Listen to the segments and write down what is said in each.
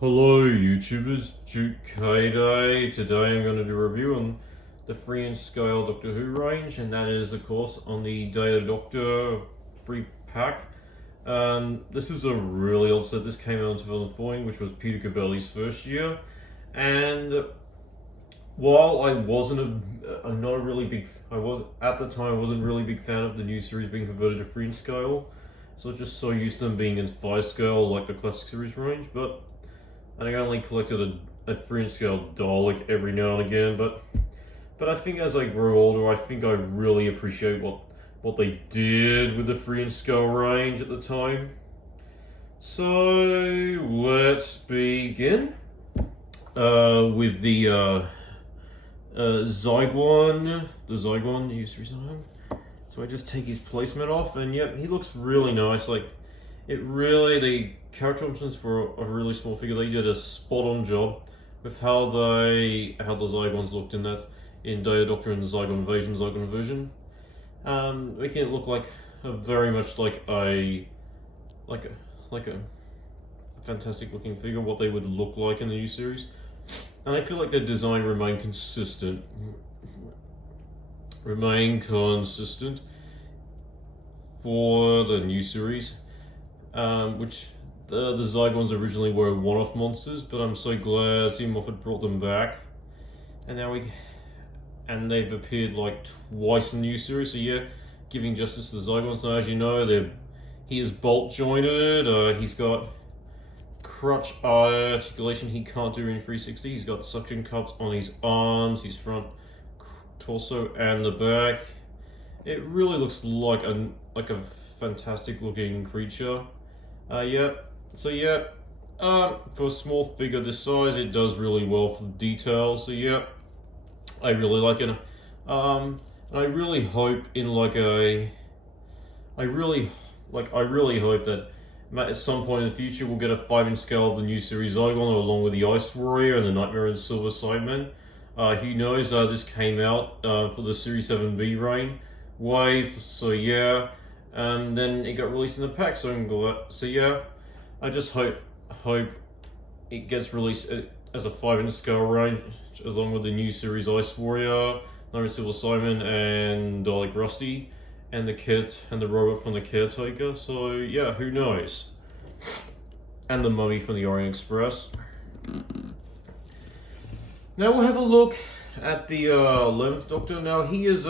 Hello YouTubers, Duke K-Day. Today I'm going to do a review on the 3-inch scale Doctor Who range, and that is of course on the Day of the Doctor free pack. This is a really old set. This came out in 2014, which was Peter Capaldi's first year, and while I wasn't I'm not a really big, I was at the time I wasn't really big fan of the new series being converted to 3-inch scale, so just so used to them being in 5 scale like the classic series range, but and I only collected a 3-inch scale Dalek every now and again, but I think as I grow older, I think I really appreciate what they did with the 3-inch scale range at the time. So let's begin with the Zygon, new series name. So I just take his placement off, and yep, he looks really nice. Like, the character options for a really small figure, they did a spot-on job with how the Zygons looked in Day of Doctor and Zygon version, making it look like very much like a fantastic looking figure, what they would look like in the new series. And I feel like their design remained consistent for the new series, which the Zygons originally were one-off monsters, but I'm so glad Steve Moffat brought them back, and they've appeared like twice in the new series. So yeah, giving justice to the Zygons. Now, as you know, he is bolt jointed. He's got crutch articulation he can't do in 360. He's got suction cups on his arms, his front torso, and the back. It really looks like a fantastic looking creature. For a small figure this size, it does really well for the details. So yeah, I really like it. I really hope I really hope that at some point in the future we'll get a 5-inch scale of the new series Zygon along with the Ice Warrior and the Nightmare and Silver Sidemen. Who knows? This came out for the Series 7B rain wave. So yeah. And then it got released in the pack, so I'm glad. So yeah, I just hope it gets released as a 5-inch scale range, along with the new series Ice Warrior, Nightmare Silver Simon, and Dalek Rusty, and the robot from the Caretaker. So yeah, who knows? And the Mummy from the Orient Express. Now we'll have a look at the 11th Doctor. Now he is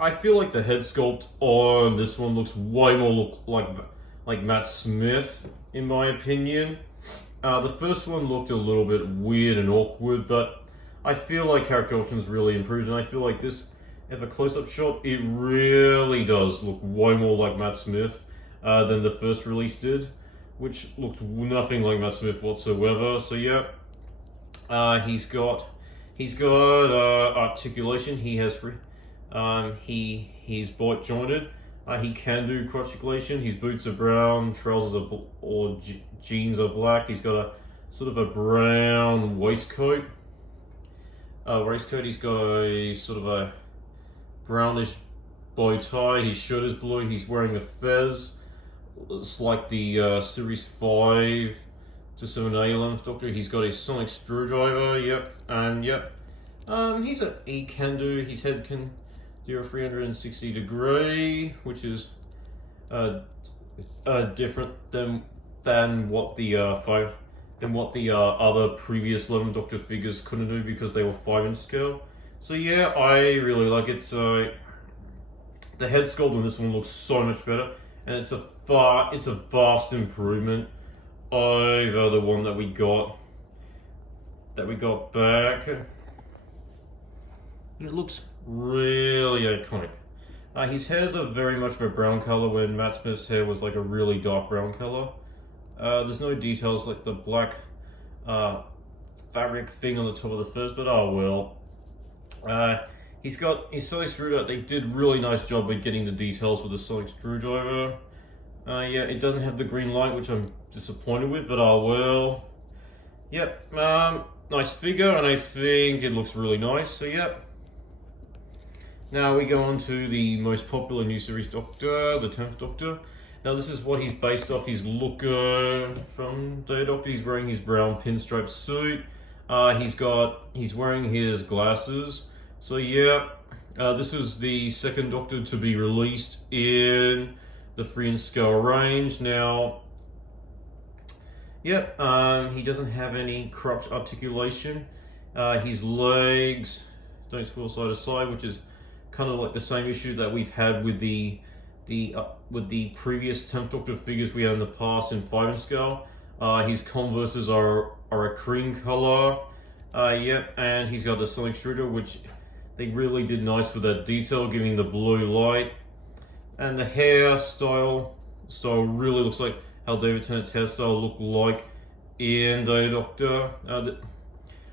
I feel like the head sculpt on this one looks way more like Matt Smith, in my opinion. The first one looked a little bit weird and awkward, but I feel like character options really improved, and I feel like this, if a close-up shot, it really does look way more like Matt Smith than the first release did, which looked nothing like Matt Smith whatsoever. So yeah, he's got articulation. He has free. He's bolt jointed. He can do crotch articulation. His boots are brown, trousers or jeans are black. He's got a sort of a brown waistcoat. He's got a sort of a brownish bow tie. His shirt is blue. He's wearing a fez. It's like the Series 5 to 7A 11th Doctor. He's got his sonic screwdriver. Yep, and yep. He can do. His head can do a 360 degree, which is different than what the other previous 11th Doctor figures couldn't do because they were 5-inch scale. So yeah, I really like it. So the head sculpt on this one looks so much better, and it's a vast improvement over the one that we got back. And it looks really iconic. His hairs are very much of a brown color when Matt Smith's hair was like a really dark brown color. There's no details like the black fabric thing on the top of the furs, but oh well. He's got his sonic screwdriver. They did really nice job with getting the details with the sonic screwdriver. Yeah, it doesn't have the green light, which I'm disappointed with, but oh well. Yep, nice figure, and I think it looks really nice, so yep. Now we go on to the most popular new series Doctor, the 10th Doctor. Now this is what he's based off his look from Day Doctor. He's wearing his brown pinstripe suit. He's wearing his glasses. So yeah, this was the second Doctor to be released in the Free Scale range. Now, yep, he doesn't have any crotch articulation. His legs don't swirl side to side, which is kind of like the same issue that we've had with the previous 10th Doctor figures we had in the past in 5 scale. His Converses are a cream color. Yep, and he's got the Sonic Extruder, which they really did nice with that detail, giving the blue light. And the hairstyle really looks like how David Tennant's hairstyle looked like in Day Doctor.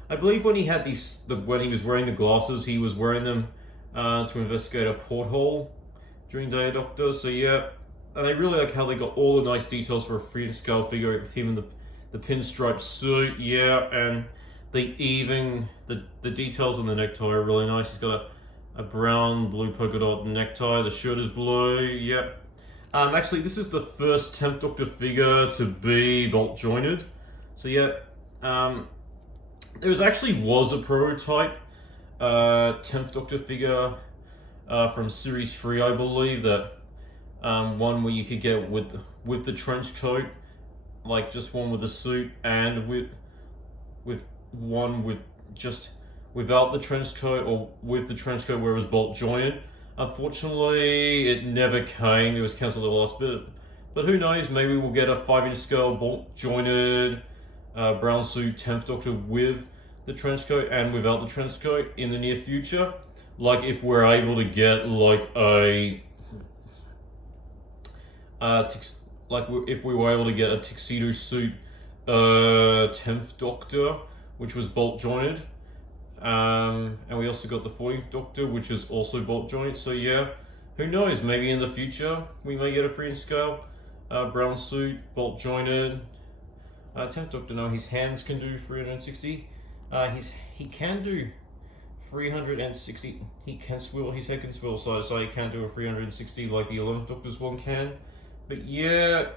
I believe when he had when he was wearing the glasses, he was wearing them to investigate a porthole during Day Doctor. So yeah, and I really like how they got all the nice details for a 3-inch scale figure of him in the pinstripe suit. Yeah, and the details on the necktie are really nice. He's got a brown blue polka dot necktie. The shirt is blue. Yep. Actually, this is the first 10th Doctor figure to be bolt jointed. So yeah, there was a prototype 10th Doctor figure from Series 3, I believe, that one where you could get with the trench coat, like just one with the suit, and with one with just without the trench coat, or with the trench coat where it was bolt jointed. Unfortunately, it never came. It was cancelled at the last bit. But who knows? Maybe we'll get a 5-inch scale bolt jointed brown suit 10th Doctor with the trench coat and without the trench coat in the near future. Like if we're able to get like if we were able to get a tuxedo suit 10th Doctor, which was bolt jointed, and we also got the 14th Doctor, which is also bolt jointed. So yeah, who knows? Maybe in the future we may get a 3-inch scale brown suit bolt jointed 10th Doctor. No, his hands can do 360. He can do 360. He can swivel. His head can swivel side to side. He can't do a 360 like the 11th Doctor's one can. But yeah,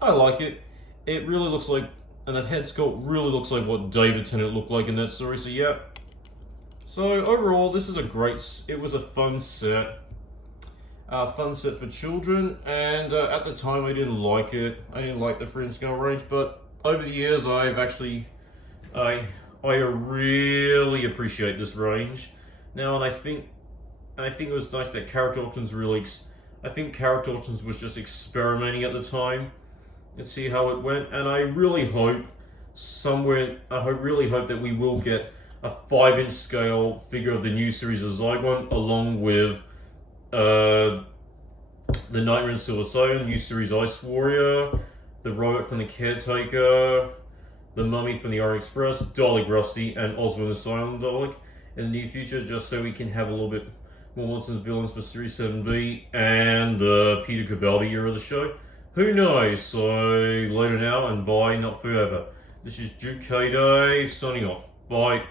I like it. It really looks like, and that head sculpt really looks like what David Tennant looked like in that story. So yeah. So overall, this is it was a fun set. Fun set for children, and at the time I didn't like it. I didn't like the 3-inch scale range, but over the years I've actually, I really appreciate this range now, and I think it was nice that Cara Dalton's I think Cara Dalton's was just experimenting at the time and see how it went, and I really hope that we will get a 5-inch scale figure of the new series of Zygon, along with the Nightmare in Silver Saiyan, new series Ice Warrior, the robot from the Caretaker, the Mummy from the Orient Express, Dalek Rusty, and Oswald the Silent Dalek in the near future, just so we can have a little bit more monsters and villains for Series 7B and the Peter Capaldi era of the show. Who knows? So later now, and bye, not forever. This is Duke K-Day signing off. Bye.